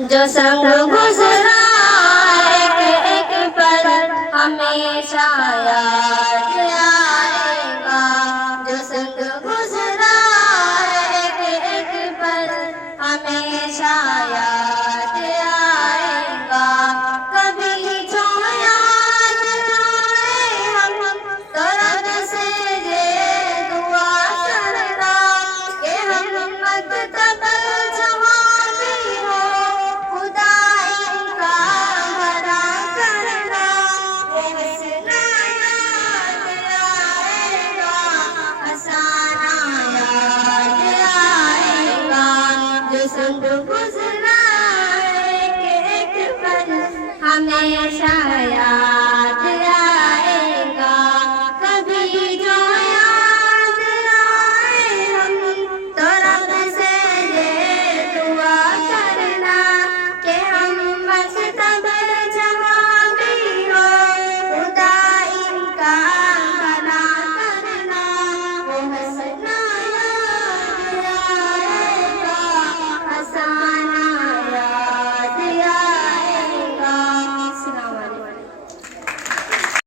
जो संग गुजरा एक एक पल हमेशा याद आएगा। जो संग गुजरा एक एक पल हमेशा याद आएगा। कभी जो याद आए हम तो रब से ये दुआ करना कि हम मकतब जहाँ भी हो खुदा इनका भला करना। ये हंसना याद आएगा, हंसाना याद आएगा। जो संग गुजरा एक एक पल हमेशा